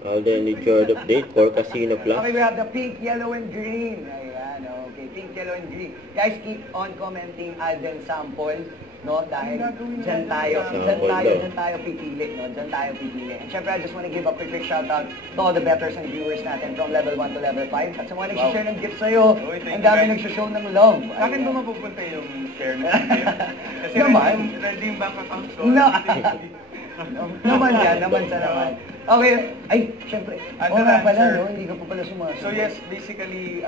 Alden, need your update for Casino Plus. Okay, we have the pink, yellow, and green. Ayan, okay. Pink, yellow, and green. Guys, keep on commenting Alden sample, no? Dahil dyan tayo pipili, no? Dyan tayo pipili. And syempre, I just want to give a quick shout out to all the bettors and viewers natin from level 1 to level 5. At sa mga nagsishare ng gifts sa'yo, ang dami nagsishow ng love. Sa akin ba mapupunta yung share ng gift? Kasi redeem bank account ko. No. Naman yan, naman sa naman. Okay, ay, syempre. Oo nga pala, no? Hindi ka pa pala sumasagot. So yes, basically,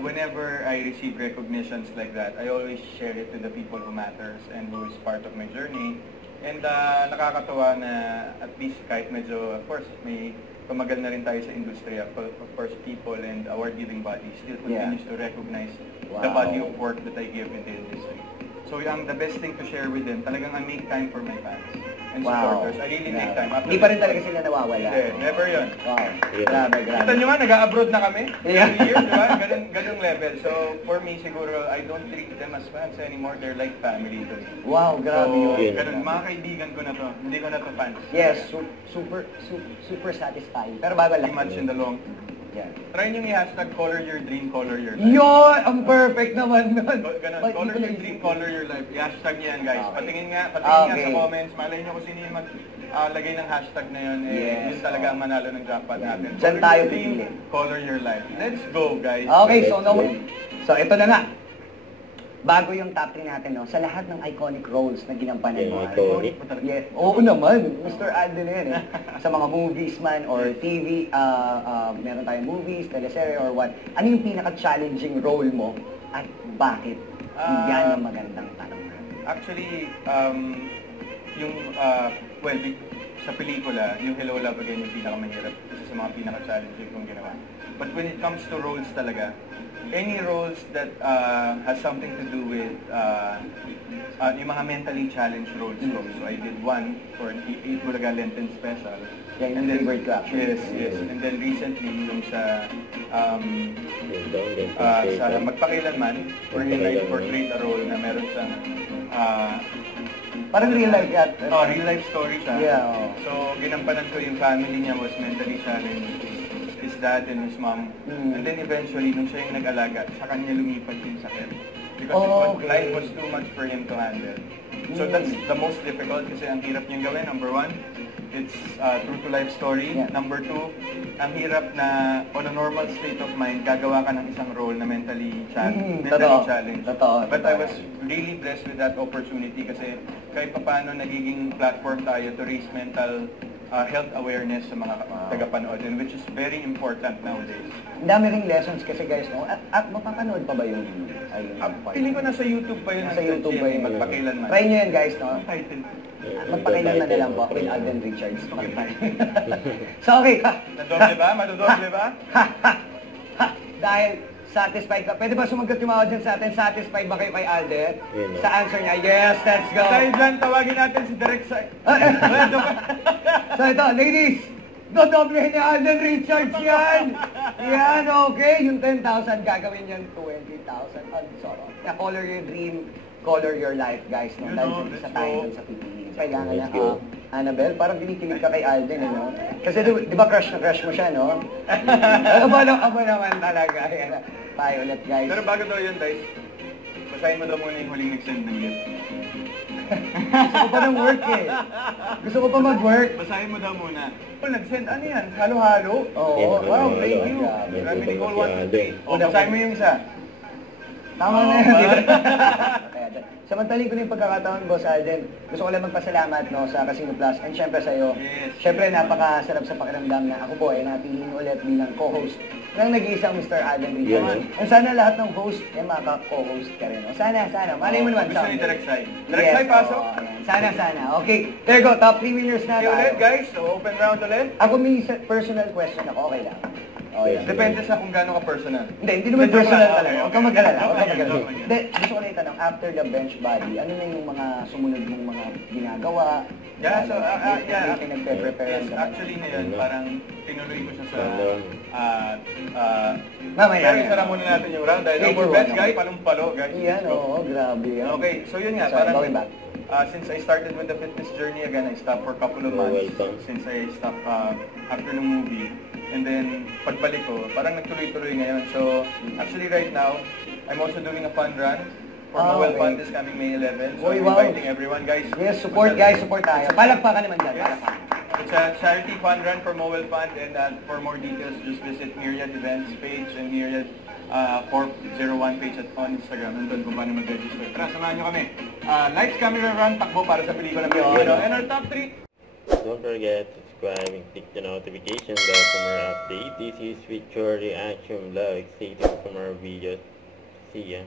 whenever I receive recognitions like that, I always share it to the people who matters and who is part of my journey. And nakakatawa na at least kahit medyo, of course, may tumagal na rin tayo sa industry, of course, people and award-giving bodies still continues to recognize the body of work that I give in the industry. So the best thing to share with them, talagang I make time for my fans and supporters. I really make time. Hindi pa rin talaga sila nawawala. Hindi, never yun. Wow, grabe. Kita nyo nga, nag-abroad na kami. Yeah. Every year, di ba? Ganung level. So, for me, siguro, I don't treat them as fans anymore. They're like family to me. Wow, grabe So, yun. ganun, mga kaibigan ko na to. Hindi ko na to fans. Yes, super satisfying. Pero bago lang. Pretty much in the long. Yeah. Try nyo i-hashtag color your dream, color your life. Yun! Ang perfect naman nun. Ganun, color your dream, color your life. I-hashtag nyo yan, guys. Okay. Patingin nga sa comments. Malay nyo kung sino yung lagay ng hashtag na yun. Yun talaga ang manalo ng jackpot natin. Diyan tayo pipili. Color your life. Let's go, guys. Okay, so ito na nga. Bago yung top 3 natin, no? Sa lahat ng iconic roles na ginampanan mo. Iconic? Yeah. Oo naman, Mr. Alden yan eh. Sa mga movies man or TV, meron tayong movies, teleserye or what. Ano yung pinaka-challenging role mo at bakit? Yan ang magandang tanong natin. Actually, sa pelikula, yung Hello Love Again yung pinakamahirap. Isa sa mga pinaka-challenging kong ginawa. But when it comes to roles talaga, any roles that has something to do with yung mga mentally challenged roles ko. So I did one for an Itbulaga Lenten special. Yeah, and then favorite ko actually. Yes. And then recently yung sa Magpakilanman, wherein I portrayed a role na meron siyang parang real life yan. real life story siya. Yeah. So ginampanan ko yung family niya was mentally challenged. His dad and his mom. And then eventually, nung siya yung nag-alaga, sa kanya lumipat yung sakit. Because life was too much for him to handle. So that's the most difficult kasi ang hirap niyang gawin. Number 1, it's true to life story. Yeah. Number 2, ang hirap na on a normal state of mind, gagawa ka ng isang role na mentally challenged. But I was really blessed with that opportunity kasi kahit paano nagiging platform tayo to raise mental health awareness sa mga tagapanood, and which is very important nowadays. Ang dami ring lessons kasi guys, no? At mapapanood pa ba yung Piling ko nasa YouTube pa yun. Nasa YouTube ba yun? Magpakilanman. Try nyo yan guys, no? Title. Magpakilanman na lang po with Alden Richards. So okay. Nadoble ba? Madodoble ba? Dahil satisfied ka. Pwede ba sumagot yung mga audience natin? Satisfied ba kayo kay Alden? Sa answer niya, yes, let's go. Dahil dyan, tawagin natin si Direk Sai. So ito, ladies, dodoblehin ni Alden Richards yan. Yan, okay. Yung 10,000, gagawin yan 20,000. Color your dream, color your life, guys. No? Dahil isa tayo dun sa pipiliin. Kailangan na, Annabelle, parang kinikilig ka kay Alden, no? Kasi di ba crush na crush mo siya, no? Aba naman talaga. Yan. Tayo ulit, guys. Pero bago daw yun, guys, basahin mo daw muna yung huling nag-send ng gift. Gusto ko pa ng work eh. Gusto ko pa mag-work. Basahin mo daw muna. Nag-send, ano yan? Halo-halo? Oo. Wow, thank you. Grabe Nicole 123. Basahin mo yung isa. Tama na yan. Samantaling ko na yung pagkakataon, Boss Alden. Gusto ko lang magpasalamat no, sa Casino Plus and syempre sa'yo. Yes. Syempre napakasarap sa pakiramdam na ako po ay napiliin ulit bilang co-host ng nag-iisang Mr. Alden Richards. And sana lahat ng host ay maka-co-host ka rin. No? Sana. Malay mo naman. Gusto ni Direk Sai. Direk Sai, pasok. Sana. Okay, there you go. Top 3 winners na Okay tayo. ulit, guys. So, open round ulit. Ako may personal question ako. Okay lang. Oh, yeah. Depende sa kung gaano ka personal. Hindi naman personal talaga. Okay. Huwag kang mag-alala. Okay. Hindi, gusto ko na itanong, after the bench body, ano na yung mga sumunod mong mga ginagawa? Yeah, so, Yung pinagpe-prepare yes, actually ngayon, parang tinuloy ko siya sa, Mamaya. pero isara muna natin yung round dahil Thank over you, bets, ano? guys, palong-palo, guys. Yan, oo, grabe. Okay, so yun nga, Sorry, parang, going back. since I started with the fitness journey again, I stopped for a couple of months Welcome. since I stopped after the movie. And then, pagbalik ko, parang nagtuloy-tuloy ngayon. So, actually right now, I'm also doing a fun run for Mobile Okay. Fund this coming May 11. So, Uy, I'm wow. inviting everyone, guys. Yes, support guys, support tayo. Palakpakan naman dyan, Yes. palakpakan. It's a charity fun run for Mobile Fund, and for more details, just visit Myriad Events page and Myriad Corp 01 page on Instagram. Nandun kung paano mag-register. Tara, samahan nyo kami. Lights, camera, run, takbo para sa pelikula Pilipino. And our top 3. Don't forget to subscribe and click the notification bell for more updates. This is Victory Reaction Vlog. Stay tuned for more videos. See ya.